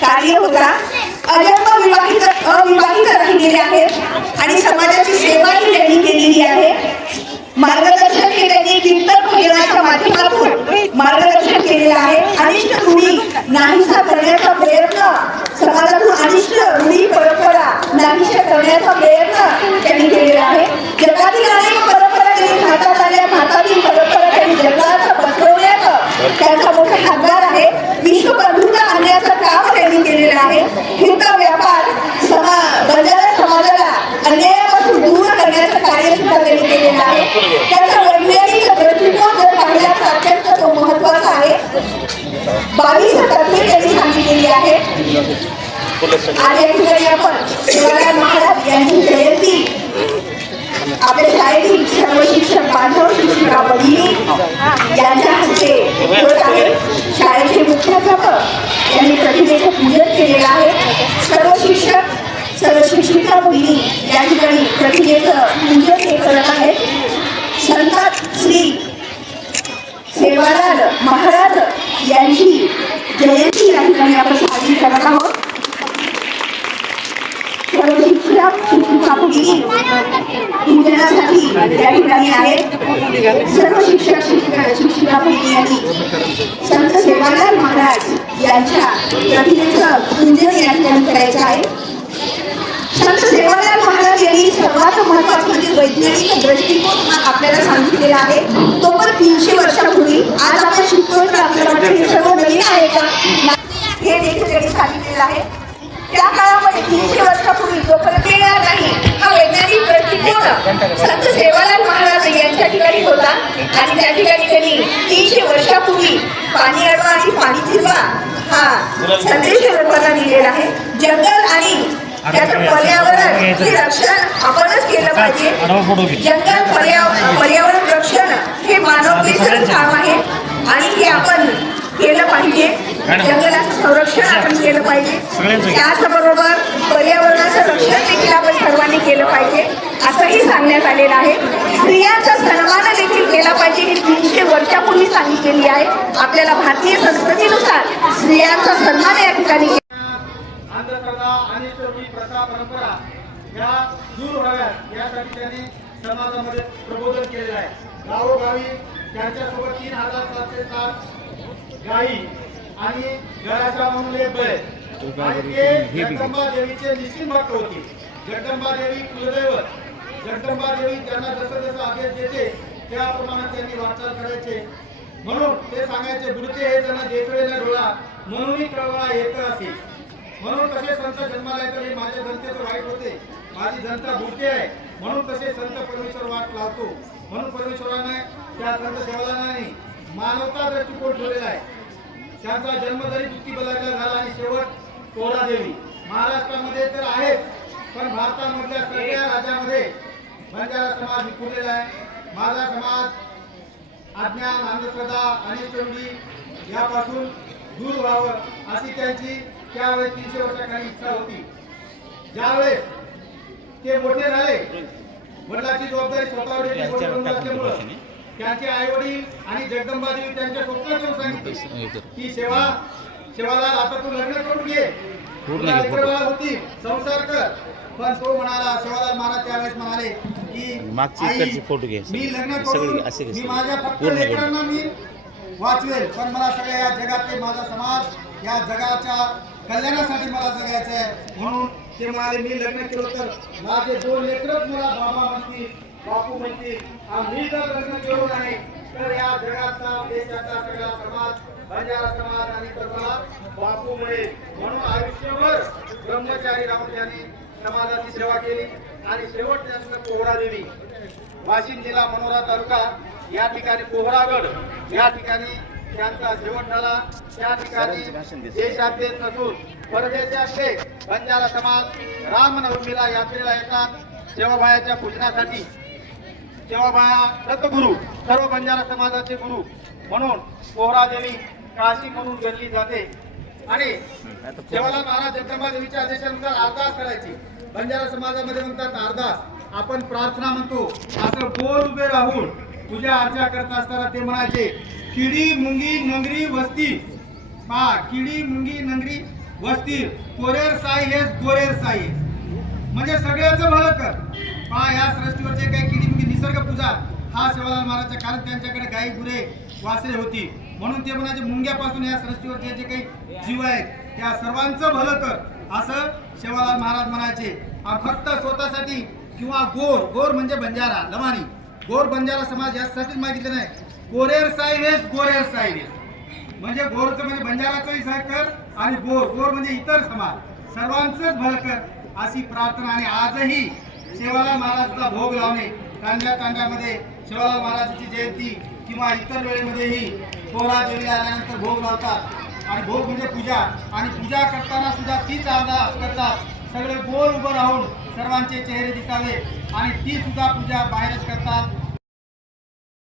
कार्य होता. अजन्म विवाहित अविवाहित राहिलेले आहेत आणि समाजाची सेवाही त्यांनी केलेली आहे. मार्गदर्शन हे त्यांनी कीर्तन भजनाच्या माध्यमातून मार्गदर्शन केलेलं आहे. अनिष्ट रूढी नाहीसा करण्याचा प्रयत्न समाजातून अनिष्ट रूढी परंपरा नाहीशा करण्याचा प्रयत्न हिंद व्यापार समा बंजारा समाजाला अन्यायापासून दूर करण्याचं कार्य सुद्धा त्यांनी केलेलं आहे. त्याचा वैज्ञानिक दृष्टिकोन जर पाहिला तर अत्यंत तो महत्त्वाचा आहे. बावीस तत्वे त्यांनी सांगितलेली आहे. आज या ठिकाणी आपण शिवराज महाराज यांची जयंती. आपल्या शाळेतील सर्व शिक्षक बांधव शिक्षिका बहिणी त्यांनी यांनी प्रतिमेचं पूजन केलेलं आहे. सर्व शिक्षक सर्व शिक्षिका मुली या ठिकाणी प्रतिमेचं पूजन हे करत आहेत. संतात श्री सेवालाल महाराज यांची जयंती या ठिकाणी आपण साजरी करत आहोत. शिक्षक शिक्षिका पूजनासाठी ठिकाणी आहेत सर्व शिक्षक शिक्षिका शिक्षिका भगिनी संत सेवालाल महाराज यांच्या प्रतिमेचं पूजन या ठिकाणी करायचं आहे संत सेवालाल महाराज यांनी सर्वात महत्वाचं म्हणजे वैज्ञानिक दृष्टिकोन हा आपल्याला सांगितलेला आहे तो पण तीनशे वर्षापूर्वी आज आपण शिकतो तर आपल्याला हे सर्व नवीन आहे का हे देखील त्यांनी सांगितलेलं आहे. वर्षापूर्वी जोपर्यंत येणार नाही. हा वैज्ञानिक दृष्टिकोन संत सेवालाल महाराज यांच्या ठिकाणी होता. आणि त्या ठिकाणी त्यांनी तीनशे वर्षापूर्वी पाणी अडवा आणि पाणी जिरवा हा संदेश लोकांना दिलेला आहे. जंगल आणि त्याचं पर्यावरण हे रक्षण आपणच केलं पाहिजे. जंगल पर्यावरण पर्यावरण रक्षण हे मानवतेचं काम आहे. आणि हे आपण केलं पाहिजे. जंगलाचं संरक्षण आपण केलं पाहिजे. त्याचबरोबर पर्यावरणाचं रक्षण देखील आपण सर्वांनी केलं पाहिजे असंही सांगण्यात आलेलं आहे. स्त्रियांचा सन्मान देखील केला पाहिजे हे तीनशे वर्षापूर्वी सांगितलेली आहे. आपल्याला भारतीय संस्कृतीनुसार स्त्रियांचा सन्मान या ठिकाणी प्रथा परंपरा या दूर व्हाव्यात यासाठी त्यांनी समाजामध्ये प्रबोधन केलेलं आहे. गावोगावी त्यांच्यासोबत तीन हजार सातशे सात गायी आणि घराच्या म्हणून एक बैल. आणि ते जगदंबा देवीचे निश्चित भक्त होते जगदंबा देवी कुलदैवत जगदंबा देवी त्यांना जसं जसं आदेश देते त्याप्रमाणे त्यांनी वाटचाल करायचे. म्हणून ते सांगायचे बुडते हे जण देखवेला डोळा म्हणूनही कळवळा येत असे. म्हणून कसे संत जन्माला येतात हे माझ्या जनतेचं वाईट होते. माझी जनता बुडते आहे. म्हणून कसे संत परमेश्वर वाट लावतो. म्हणून परमेश्वराने त्या संत सेवालाने मानवता दृष्टिकोन ठेवलेला आहे. त्यांचा जन्म जरी दुःखी बलाचा झाला आणि शेवट कोरा देवी. महाराष्ट्रामध्ये तर आहेत पण भारतामधल्या सगळ्या राज्यामध्ये बंजारा समाज विखुरलेला आहे. माझा समाज अज्ञान अंधश्रद्धा चोरी यापासून दूर व्हावं अशी त्यांची त्यावेळेस तीनशे वर्षाखाली इच्छा होती. ज्यावेळेस ते मोठे झाले वडिलाची जबाबदारी स्वतःवर असल्यामुळं त्यांचे आई वडील आणि जगदंबा देवी त्यांच्या स्वप्नात येऊन सांगितले. की सेवा सेवाला आता तू लग्न करून घे. तुला लेकरं बाळं होती संसार कर. पण तो म्हणाला सेवालाल महाराज त्यावेळेस म्हणाले की मागची इकडची फोटो घे. मी लग्न करून असे मी. माझ्या फक्त. लेकरांना मी वाचवेल. पण मला सगळ्या या जगातले माझा समाज या जगाच्या कल्याणासाठी मला जगायचं आहे. म्हणून ते म्हणाले मी लग्न केलं तर माझे दोन लेकरच मला बाबा म्हणतील बापू म्हणतील. मी जर लग्न केलो नाही. तर या जगाचा देशाचा सगळा समाज बंजारा समाज आणि समाज म्हणून आयुष्यभर ब्रह्मचारी राहून त्यांनी समाजाची सेवा केली आणि शेवट त्यांना कोहरा देवी वाशिम जिल्हा मनोरा तालुका या ठिकाणी कोहरागड या ठिकाणी त्यांचा शेवट झाला. त्या ठिकाणी देशातले नसून परदेशातले बंजारा समाज रामनवमीला यात्रेला येतात. सेवाभायाच्या पूजनासाठी सेवाबाया दत्तगुरु सर्व बंजारा समाजाचे गुरु म्हणून पोहरादेवी काशी म्हणून गणली जाते. आणि देवाला महाराज जगदंबा देवीच्या आदेशानुसार अरदास करायची. बंजारा समाजामध्ये म्हणतात आरदास आपण प्रार्थना म्हणतो असं गोल उभे राहून पूजा अर्चा करत असताना ते म्हणायचे किडी मुंगी नंगरी वस्ती. पा किडी मुंगी नंगरी वस्ती कोरेर साई हेच गोरेर साई. म्हणजे सगळ्याच भलं कर. पा या सृष्टीवर जे काही किडी मुंगी निसर्ग पूजा हा सेवालाल महाराजचा कारण त्यांच्याकडे गाई गुरे वासरे होती. म्हणून ते म्हणायचे मुंग्यापासून या सृष्टीवर जे जे काही जीव आहेत त्या सर्वांचं भलं कर. असं शिवालाल महाराज म्हणायचे. फक्त स्वतःसाठी किंवा गोर गोर म्हणजे बंजारा लमानी गोर बंजारा समाज यासाठीच मागितलं नाही. गोरेर साहेब हेच गोरेर साहेब हेच. म्हणजे गोरचं म्हणजे बंजाराचंही सहकर आणि गोर गोर म्हणजे इतर समाज. सर्वांचंच भलकर अशी प्रार्थना आणि आजही शेवाला महाराजचा भोग लावणे तांड्या तांड्यामध्ये शिवाजी महाराजांची जयंती किंवा इतर वेळेमध्येही पोहरा देवी आल्यानंतर भोग लावतात. आणि भोग म्हणजे पूजा. आणि पूजा करताना सुद्धा तीच अरदास करतात. सगळे गोल उभं राहून सर्वांचे चेहरे दिसावे. आणि ती सुद्धा पूजा बाहेरच करतात.